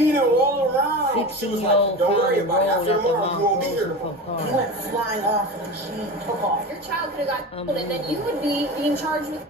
speeding all around. She was like, don't worry about it. After tomorrow, you won't be here tomorrow. You went flying off and she took off. Your child could have got killed, and then you would be being charged with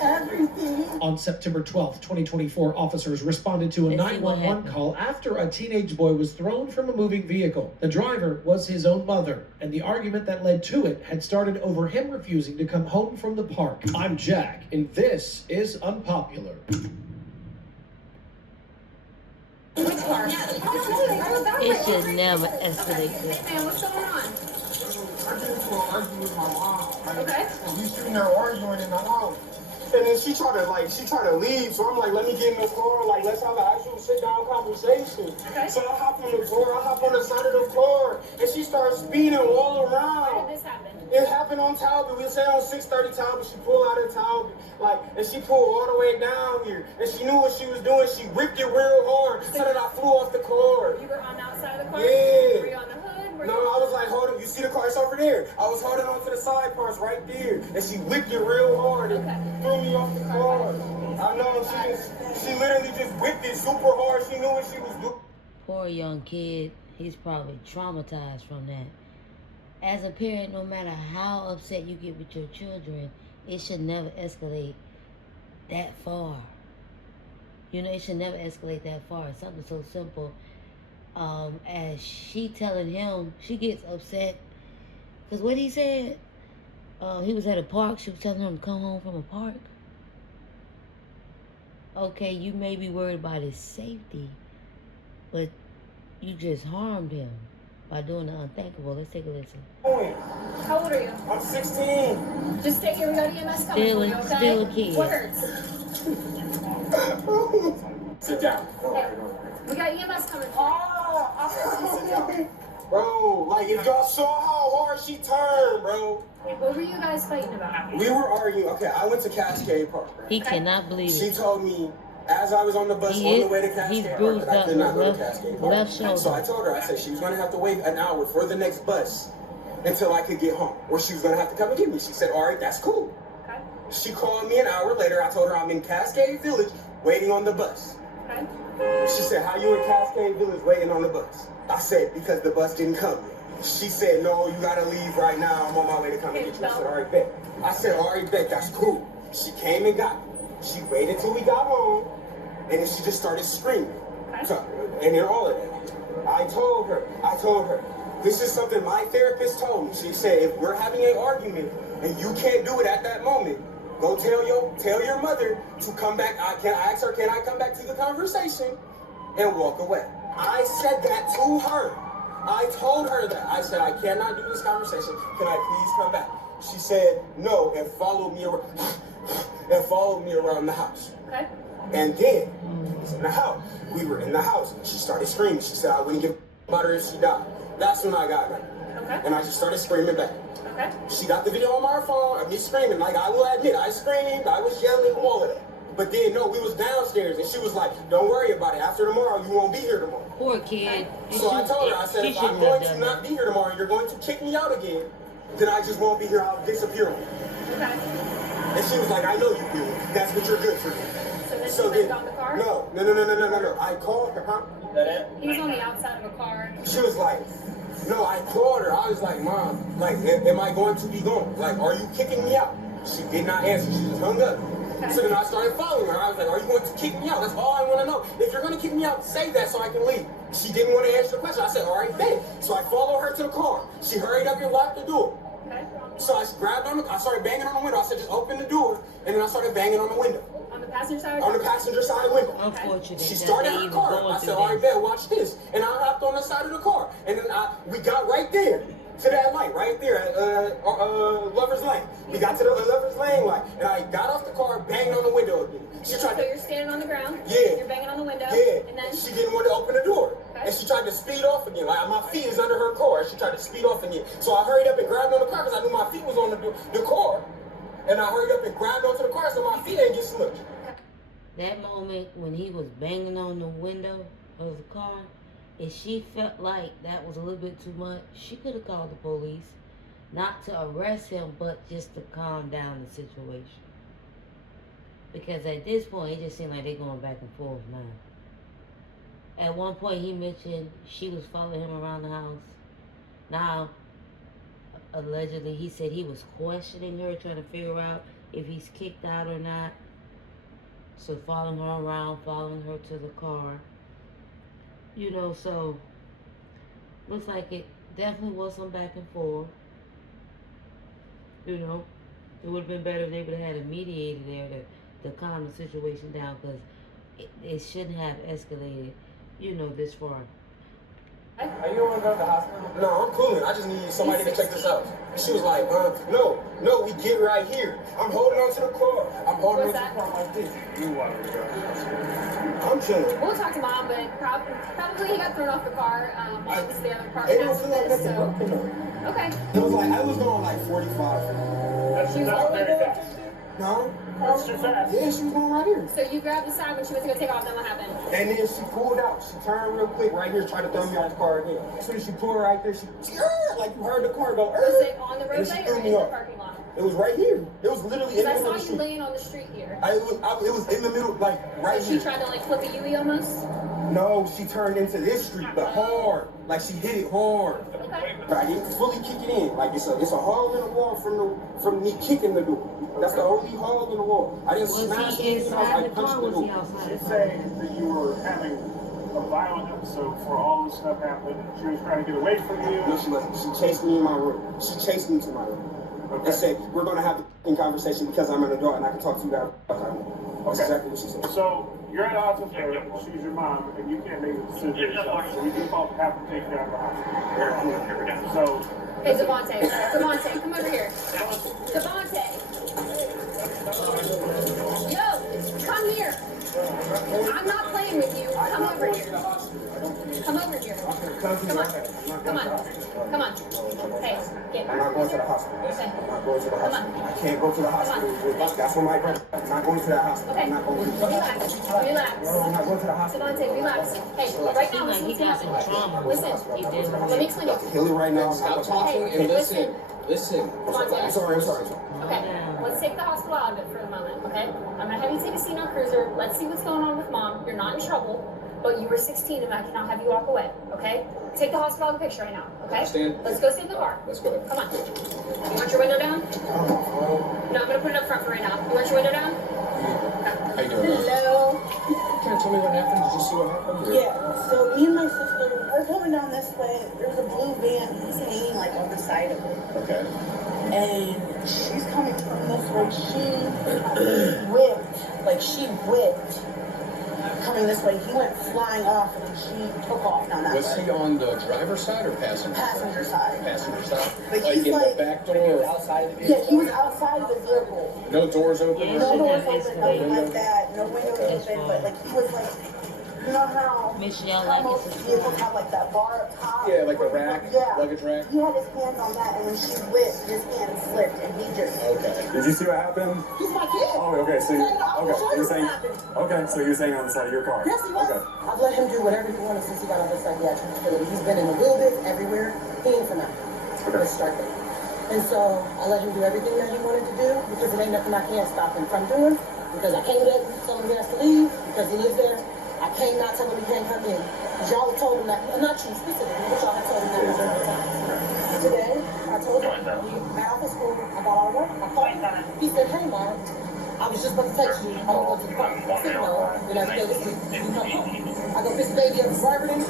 everything. On September 12th, 2024, officers responded to a 911 call after a teenage boy was thrown from a moving vehicle. The driver was his own mother, and the argument that led to it had started over him refusing to come home from the park. I'm Jack, and this is Unpopular. It should never escalate this. Man, what's going on? I get into an argument with my mom. Right? Okay. And we sitting there arguing in the house. And then she tried to leave, so I'm like, let me get in the car, like, let's have an actual sit-down conversation. Okay. So I hop on the door, I hop on the side of the car, and she starts speeding all around. Where did this happen? It happened on Talbot. We said on 630 Talbot. She pulled out of Talbot, and she pulled all the way down here. And she knew what she was doing. She whipped it real hard so that I flew off the car. You were on the outside of the car? Yeah. Were you on the hood? No, I was like, hold up. You see the car? It's over there. I was holding on to the side parts right there. And she whipped it real hard and threw me off the car. I know. She literally just whipped it super hard. She knew what she was doing. Poor young kid. He's probably traumatized from that. As a parent, no matter how upset you get with your children, it should never escalate that far. You know, it should never escalate that far. It's something so simple as she telling him, she gets upset. Because what he said, he was at a park. She was telling him to come home from a park. Okay, you may be worried about his safety, but you just harmed him by doing the unthinkable. Let's take a listen. How old are you? I'm 16. Just stay here. We got EMS coming for you, okay? Still a kid. What hurts? Sit down. Hey, we got EMS coming for you. Sit down. Bro, like, if y'all saw how hard she turned, bro. What were you guys fighting about? We were arguing. Okay, I went to Cascade Park. Right? He cannot believe She it. told me, as I was on the bus on the way to Cascade Park, that I could not go to Cascade Park. left shoulder. So I told her, I said she was going to have to wait an hour for the next bus until I could get home. Or she was going to have to come and get me. She said, all right, that's cool. Okay. She called me an hour later. I told her I'm in Cascade Village waiting on the bus. Okay. She said, how you in Cascade Village waiting on the bus? I said, because the bus didn't come yet. She said, no, you gotta leave right now. I'm on my way to come and get you. I said, all right, bet. I said, all right, bet, that's cool. She came and got me. She waited till we got home, and then she just started screaming. So, and then all of that. I told her, this is something my therapist told me. She said, if we're having an argument and you can't do it at that moment, go tell your mother to come back. I asked her, can I come back to the conversation? And walk away. I said that to her. I told her that. I said, I cannot do this conversation. Can I please come back? She said, no, and followed me around the house. Okay. And then, it was in the house. We were in the house. She started screaming. She said, I wouldn't give about her if she died. That's when I got her. Okay. And I just started screaming back. Okay. She got the video on my phone of me screaming. Like, I will admit, I screamed, I was yelling, all of that. But then, no, we was downstairs, and she was like, don't worry about it. After tomorrow, you won't be here tomorrow. Poor kid. So I told her, I said, if I'm going to not be here tomorrow, and you're going to kick me out again, then I just won't be here. I'll disappear on you. Okay. And she was like, I know you will. That's what you're good for. So then she got in the car? No. I called her, huh? He was on the outside of a car. She was like, no, I called her. I was like, Mom, like, am I going to be gone? Like, are you kicking me out? She did not answer. She just hung up. Okay. So then I started following her. I was like, are you going to kick me out? That's all I want to know. If you're going to kick me out, say that so I can leave. She didn't want to answer the question. I said, all right, bet. So I followed her to the car. She hurried up and locked the door. Okay. So I started banging on the window. I said, just open the door. And then I started banging on the window. On the passenger side? On the passenger side window. Unfortunately, She started her car. I said, all right, bet, watch this. And I hopped on the side of the car. And then we got right there to that light, right there at Lover's Lane. We got to the Lover's Lane light. And I got off the car, banged on the window again. So you're standing on the ground? Yeah. You're banging on the window? Yeah. And then? She didn't want to open the door. Okay. And she tried to speed off again. Like, my feet is under her car. She tried to speed off again. So I hurried up and grabbed on the car because I knew my feet was on the car. And I hurried up and grabbed onto the car so my feet ain't get smushed. That moment when he was banging on the window of the car, if she felt like that was a little bit too much, she could have called the police. Not to arrest him, but just to calm down the situation. Because at this point, it just seemed like they're going back and forth now. At one point, he mentioned she was following him around the house. Now, allegedly, he said he was questioning her, trying to figure out if he's kicked out or not. So following her around, following her to the car. You know, so looks like it definitely was some back and forth. You know, it would have been better if they would have had a mediator there to calm the situation down, because it shouldn't have escalated, you know, this far. Are you want to go to the hospital? No, I'm cooling. I just need somebody to check this out. She was like, no, we get right here. I'm holding on to the car. I'm holding on to the car like this. You want to go? I'm chilling. We'll talk to Mom, but probably he got thrown off the car. Obviously, the car It don't feel like nothing so. broken though. Okay. It was like, I was going like 45. She was That's very fast. No? That's too fast. Yeah, she was going right here. So you grabbed the side when she went to go take off, then what happened? And then she pulled out. She turned real quick right here, tried to throw me out the car again. As soon as she pulled right there, she like you heard the car go. Was it on the And she roadway threw or in me the off. parking lot? It was right here. It was literally in Because the I middle of saw the you street. laying on the street here. It was in the middle, like right So she here. tried to like flip a Yui almost? No, she turned into this street, but hard. Like she hit it hard. Okay. But I didn't fully kick it in. Like it's a hole in the wall from me kicking the door. That's the only hole in the wall. I didn't smash Was he it. I was inside like the car? punching the Was he door. outside? She's saying that you were having a violent episode before all this stuff happened. She was trying to get away from you. No, she wasn't. She chased me in my room. She chased me to my room. Okay. And said, we're going to have a conversation because I'm an adult and I can talk to you guys. That's Okay. exactly what she said. So you're at autism care, she's your mom, and you can't make a decision yourself. So we default have to take you out of the hospital. So Hey, Devontae, come over here. Devontae. Yo, come here. I'm not playing with you. Come over here. Come over here. Come on. Hey, get. I'm not going to the hospital. Okay. I'm not going to the Come hospital. on. I can't go to the hospital. That's what my brother. I'm not going to that hospital. Okay. I'm not going to the hospital. Relax. No, I'm not going to the hospital. Devontae, relax. Hey, right now, Like he listen got to some happen. trauma. Listen. He did. Let me explain it. Heal it right now. Stop talking Hey, and listen. Listen. I'm sorry. Okay, let's take the hospital out of it for a moment, okay? I'm gonna have you take a seat on cruiser. Let's see what's going on with Mom. You're not in trouble, but you were 16 and I cannot have you walk away, okay? Take the hospital out of the picture right now, okay? Understand. Let's go sit in the car. Let's go. Come on. You want your window down? No, I'm gonna put it up front for right now. You want your window down? How you doing? Hello. Can you tell me what happened? Did you see what happened? Yeah, so me and my sister are coming down this way. There's a blue van. He's hanging like on the side of it. Okay. And she's coming from this way. She whipped. Coming this way. He went flying off and she took off down that Was way. he on the driver's side or passenger? Passenger side. Passenger side. But Like he's in like- the back door. Yeah, he was outside of the vehicle. No doors open. Yeah. or No anything? doors open, nothing like that. No windows open, but like he was like, you know how Michelle, how like most it's a vehicles have like that bar up top? Yeah, like a rack, Yeah. luggage rack. He had his hands on that, and when she whipped, his hand slipped, and he just. Okay. Did you see what happened? He's my kid. Oh, okay. So, You're you're saying, okay. So you're saying on the side of your car. Yes, he was. Okay. I've let him do whatever he wanted since he got out of the psychiatric facility. He's been in the wheelbase everywhere. He ain't for nothing. Okay. Let's start there. And so I let him do everything that he wanted to do because it ain't nothing I can't stop him from doing. Because I can't let him tell him he has to leave because he lives there. I can't not tell him he can't come in. Because y'all have told him that, not you specifically, but y'all have told him that several times. Today, I told him, we got off of school, I got all work, I called him. He said, hey, Mom, I was just about to text you, I'm gonna go to the park. I said, no, you're not gonna sleep. You come home. I go pick the baby up from Barberton,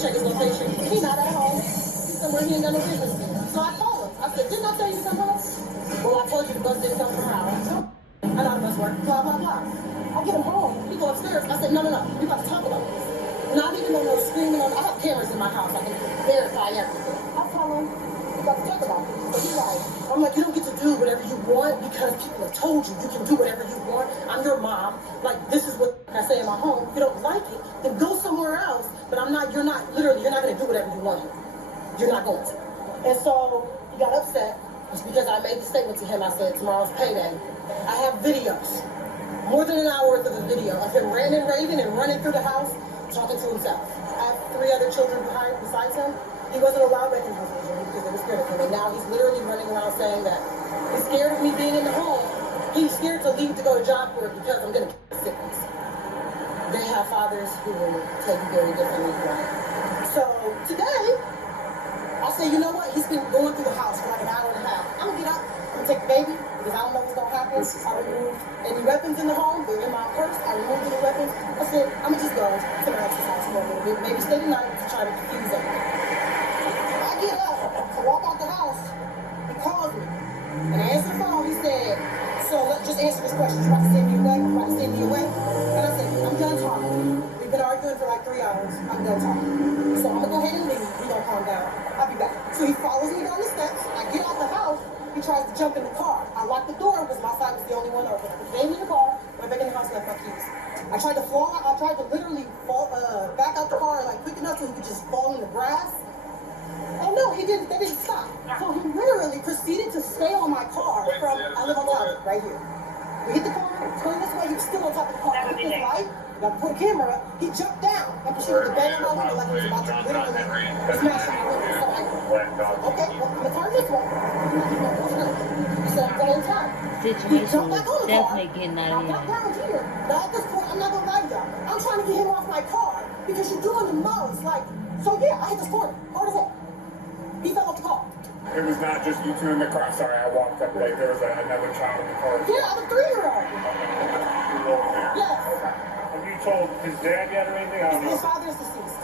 check his location. He's not at home. He's somewhere he ain't got no business in. So I called him. I said, didn't I tell you to come home? Well, I told you the bus didn't come from our house. I know the bus work, blah, blah, blah. I get him home. He go upstairs. I said, no, we about to talk about this. Not even on no screaming on. I have cameras in my house. I can verify everything. I tell him, we about to talk about this. So he's like, I'm like, you don't get to do whatever you want because people have told you can do whatever you want. I'm your mom. Like, this is what I say in my home. If you don't like it, then go somewhere else. But you're not going to do whatever you want here. You're not going to. And so he got upset. It's because I made the statement to him. I said, tomorrow's payday. I have videos. More than an hour worth of a video of him ranting and raving and running through the house, talking to himself. I have 3 other children besides him. He wasn't allowed back in the house because they were scared of him. And now he's literally running around saying that he's scared of me being in the home. He's scared to leave to go to job work because I'm going to get sickness. they have fathers who will take you very differently from I am. So today, I say, you know what? He's been going through the house for like an hour and a half. I'm gonna get up. I'm gonna take the baby because I don't know what's gonna happen. I removed any weapons in the home. They're in my purse. I removed any weapons. I said, I'm gonna just go to my ex's house for a little bit. Maybe stay the night to try to confuse everything. I get up to walk out the house. He calls me. And I answer the phone. He said, so let's just answer this question. You about to send me away? You about to send me away? And I said, I'm done talking. We've been arguing for like 3 hours. I'm done talking. So I'm gonna go ahead and leave. We're gonna calm down. I'll be back. So he follows me down the steps. I get out the house. He tries to jump in the car. I lock the door because my side was the only one open. He came in the car. Went back in the house and left my keys. I tried to literally fall, back out the car like quick enough so he could just fall in the grass. Oh no, he didn't. They didn't stop. So he literally proceeded to stay on my car from. I live on top right here. We hit the corner, turn this way. He was still on top of the car. I hit this light. I put a camera up. He jumped down and proceeded to bang on my window like he was about to literally smash my window. So I, okay, well, I'm gonna turn this way. He said, "I'm going time." Situation was definitely getting out of I got hand. down here. Now at this point, I'm not gonna lie to y'all. I'm trying to get him off my car because you're doing the most. Like, so yeah, I hit this corner hard as hell. He fell off the car. It was not just you two in the car. Sorry, I walked up late. There was another child in the car. Yeah, I'm a 3-year-old. Yes. Have you told his dad yet or anything? I don't His know. father is deceased.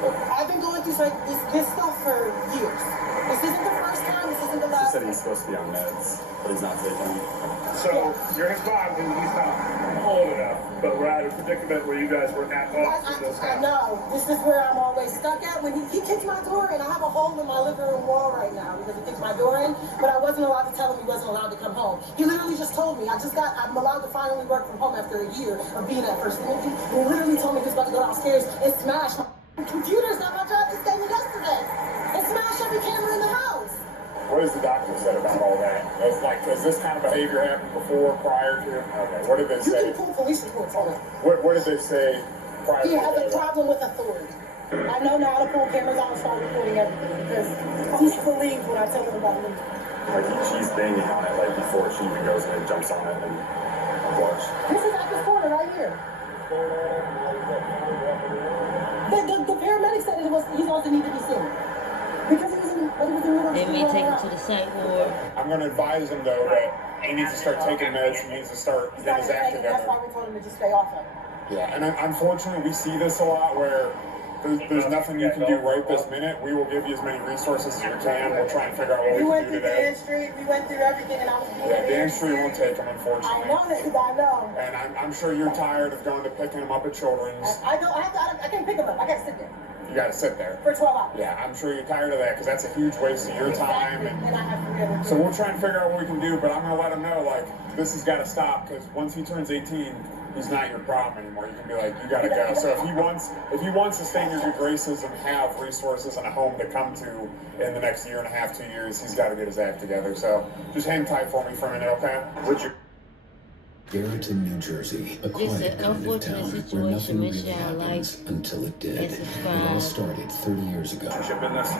I've been going through like this stuff for years. This isn't the first time. This isn't the He last said time. he's supposed to be on meds, but he's not taking them. So you're his father, and he's not old enough, but we're at a predicament where you guys were at odds with this I house. know. This is where I'm always stuck at. When he kicked my door in, I have a hole in my living room wall right now because he kicked my door in, but I wasn't allowed to tell him he wasn't allowed to come home. He literally just told me, I'm allowed to finally work from home after a year of being at First Energy. He literally told me he was about to go downstairs and smash my computers that my job just gave me yesterday and smash every camera in the house. What has the doctor said about all that? It's like, has this kind of behavior happened before, prior to? Okay, what did they You say? can pull police reports on it. What did they say prior He has a to? problem with authority. I know now how to pull cameras on and start recording everything because he's believed when I tell him about it. Like she's banging on it like before she even goes in and jumps on it and watch. This is at this corner right here. The paramedic said he doesn't need to be seen. Because he was in the middle of They may take him to the psych ward. I'm going to advise him though that he needs to start taking meds. He needs to start getting his act That's together. why we told him to just stay off of it. Yeah, and unfortunately, we see this a lot where there's nothing you can do right this minute. We will give you as many resources as we can. We'll try and figure out what We we went can do through today. Dan Street, we went through everything, and I was being Yeah, Dan very Street won't take him, I unfortunately. know that, I know. And I'm sure you're tired of going to picking him up at Children's. I can't pick him up. I gotta sit there You got to sit there. for 12 hours. Yeah, I'm sure you're tired of that because that's a huge waste of your time. Exactly, And and I have to really so we'll try and figure out what we can do. But I'm gonna let him know like this has got to stop because once he turns 18, he's not your problem anymore. You can be like, you got to go. So if he wants to stay in your good graces and have resources and a home to come to in the next 1.5 years, 2 years, he's got to get his act together. So just hang tight for me for a minute, okay? Would you? Garreton, New Jersey, a Just quiet an kind of unfortunate town where situation. nothing Make really sure y'all happens until it did. and It subscribe. all started 30 years ago. Ship in this?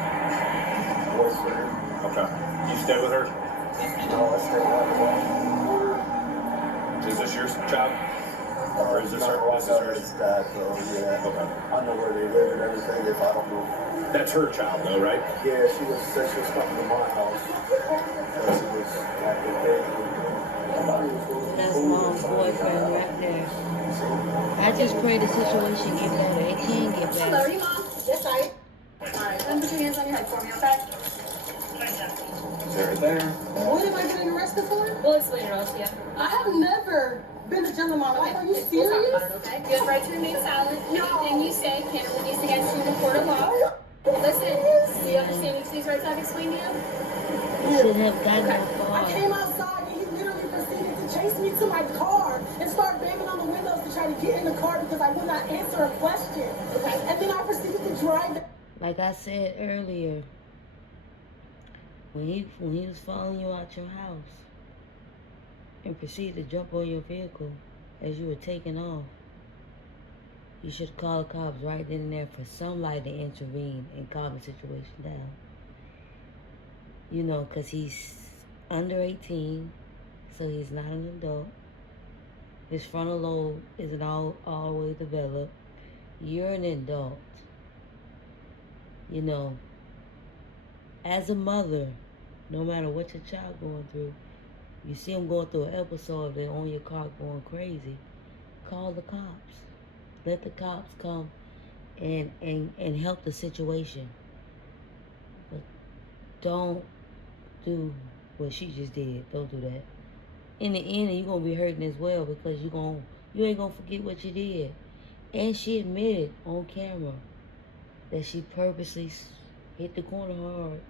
Okay. You stay with her? Is this your child? Or is this her? This is yours? Okay. I know where they live and everything if I don't know. That's her child though, right? Yeah, she was coming to my house. She was acting big. That's mom's boyfriend right there. I just pray the situation get better. It can get Hello, better. are you mom? Yes, I. Alright, go and put your hands on your head for me, okay? Is it right there? What am I getting arrested for? We'll explain it all to you. I have never been to jail in my life. Are you We'll talk serious? about it, okay? You have the right to remain silent. Anything you say can't be used against you in a court of law. Listen, do you understand each of these rights I've explained to you? You should have gotten that I far. came outside and he literally proceeded to chase me to my car and start banging on the windows to try to get in the car because I would not answer a question. Okay. And then I proceeded to drive. Like I said earlier, when he was following you out your house and proceeded to jump on your vehicle as you were taking off, you should call the cops right then and there for somebody to intervene and calm the situation down. You know, because he's under 18, so he's not an adult. His frontal lobe isn't all the way developed. You're an adult. You know, as a mother, no matter what your child going through, you see them going through an episode, they're on your car going crazy, call the cops. Let the cops come and help the situation. But don't do what she just did. Don't do that. In the end, you're gonna be hurting as well because you ain't gonna forget what you did. And she admitted on camera that she purposely hit the corner hard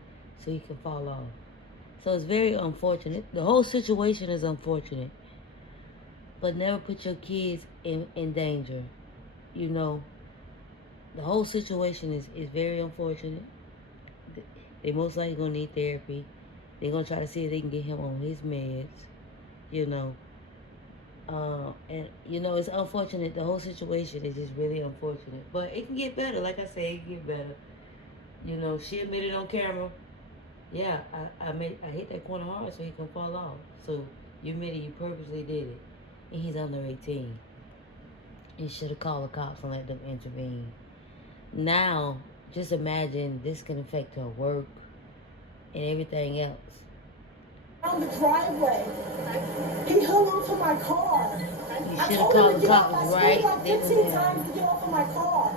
so he could fall off. So it's very unfortunate. The whole situation is unfortunate. But never put your kids in danger. You know, the whole situation is very unfortunate. They most likely gonna need therapy. They're gonna try to see if they can get him on his meds. You know, and you know, it's unfortunate. The whole situation is just really unfortunate, but it can get better. Like I say, it can get better. You know, she admitted on camera, yeah, I hit that corner hard so he can fall off. So you admitted you purposely did it, and he's under 18. You should have called the cops and let them intervene. Now, just imagine this can affect her work and everything else. On the driveway. He hung onto my car. You I should have told called him the to get off. cops I right screamed like 15 times to get off of my car.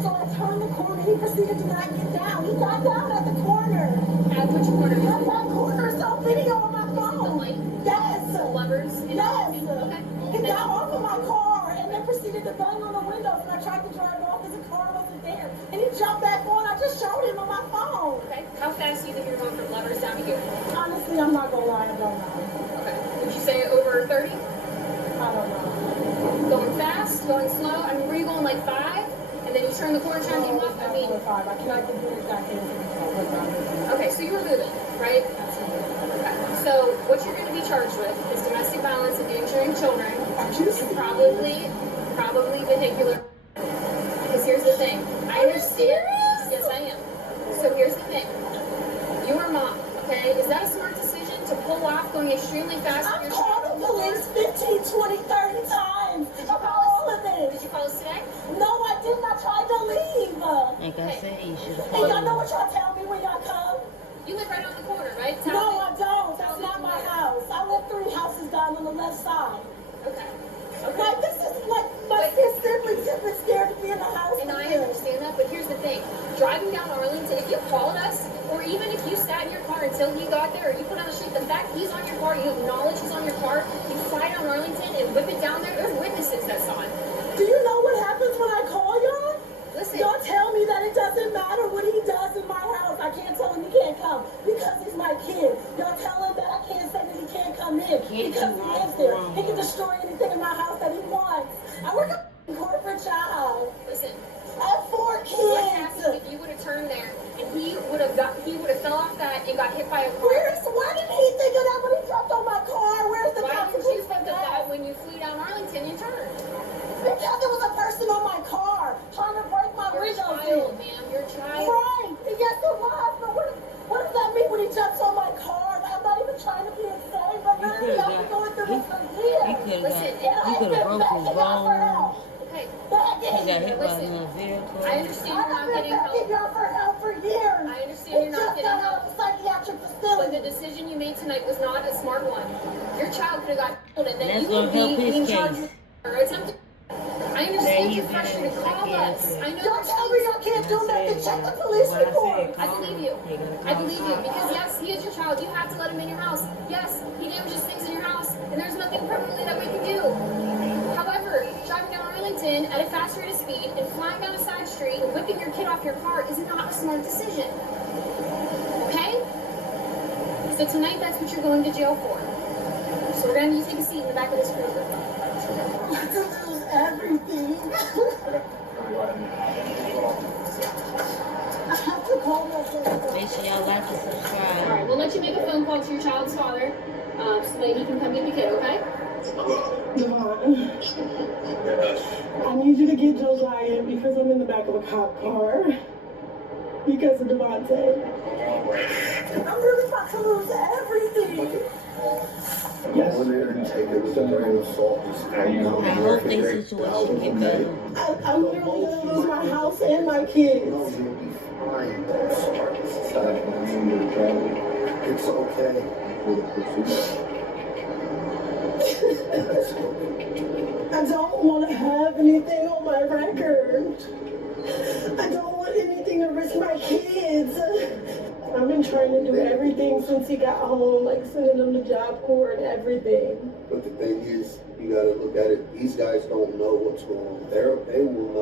So I turned the corner. He proceeded to not get down. He got down at the corner. At which corner? At that corner. It's on video on my phone. Yes. Levers? Yes. Okay. He got off of my car and then proceeded to bang on the windows. And I tried to drive off because the car wasn't there. And he jumped back on. I just showed him on my phone. Okay. How fast do you think you're going from Levers down to here? Honestly, I'm not going to lie. I don't know. Okay. Would you say over 30? I don't know. Going fast? Going slow? I mean, were you going like 5? And then you turn the corner, trying to get left? I mean, 5. I cannot give you exactly what okay, so you were moving, right? Okay. So what you're going to be charged with is domestic violence and endangering children, and probably vehicular. Because here's the thing. I understand. Yes, I am. So here's the thing. You're a mom, okay? Is that a smart decision to pull off going extremely fast? I've called the police 15, 20, 30 times about all of this. Did you call us today? No, I didn't. I tried to leave. Like I said, you should have And called y'all know them. what y'all tell me when y'all come? You live right on the corner, right? No, I don't. That's not my house. I live 3 houses down on the left side. Okay. Like, this is like my siblings have been scared to be in the house. And I understand that, but here's the thing. Driving down Arlington, if you called us, or even if you sat in your car until he got there, or you put on the street, the fact he's on your car, you acknowledge he's on your car, you fly down Arlington and whip it down there, there's witnesses that saw it. Do you know what happens when I call y'all? Listen. Y'all tell me that it doesn't matter what he does in my house. I can't tell him he can't come because he's my kid. Y'all tell him that I can't say that he can't come in because he lives there. He can destroy anything in my house that he wants. I work a corporate job. Listen. I have 4 kids. What happened if you would have turned there and he would have fell off that and got hit by a car? Why didn't he think of that when he jumped on my car? Where's the Why didn't you consequence think of of that that? when you flew down Arlington and turned? Because there was a person on my car trying to break my Your windows child, in. ma'am, your child. Right. Yes, it was. But what does that mean when he jumps on my car? I'm not even trying to be insane, but really, I've been going through this for years. He could have broke his bones. Okay. He got hit by Listen, another vehicle. I understand you're not getting help. y'all for help for years. I understand you're not getting help. Psychiatric But facility. the decision you made tonight was not a smart one. Your child could have got killed and then That's you would gonna help be his being charged case. or attempted. I understand you're frustrated. Call us. I know Y'all tell me y'all can't do nothing. Check the police report. I believe you. I believe you because yes, he is your child. You have to let him in your house. Yes, he damages things in your house, and there's nothing permanently that we can do. However, driving down Arlington at a fast rate of speed and flying down a side street and whipping your kid off your car is not a smart decision. Okay? So tonight, that's what you're going to jail for. So we're gonna need you to take a seat in the back of this cruiser. I just lose everything. I have to call my husband. Make sure y'all like and subscribe. All right, we'll let you make a phone call to your child's father so that he can come get the kid, okay? Devon, I need you to get Josiah because I'm in the back of a cop car. Because of Devontae. I'm really about to lose everything. Yes. Go in there and take it with a grain of salt. I hope their situation get better. I'm literally gonna lose my house and my kids. No, you'll be fine. It's okay. I don't want to have anything on my record. I don't want anything to risk my kids. I've been trying to do everything since he got home, like sending him to Job Corps and everything. But the thing is, you gotta look at it. These guys don't know what's going on. They will know.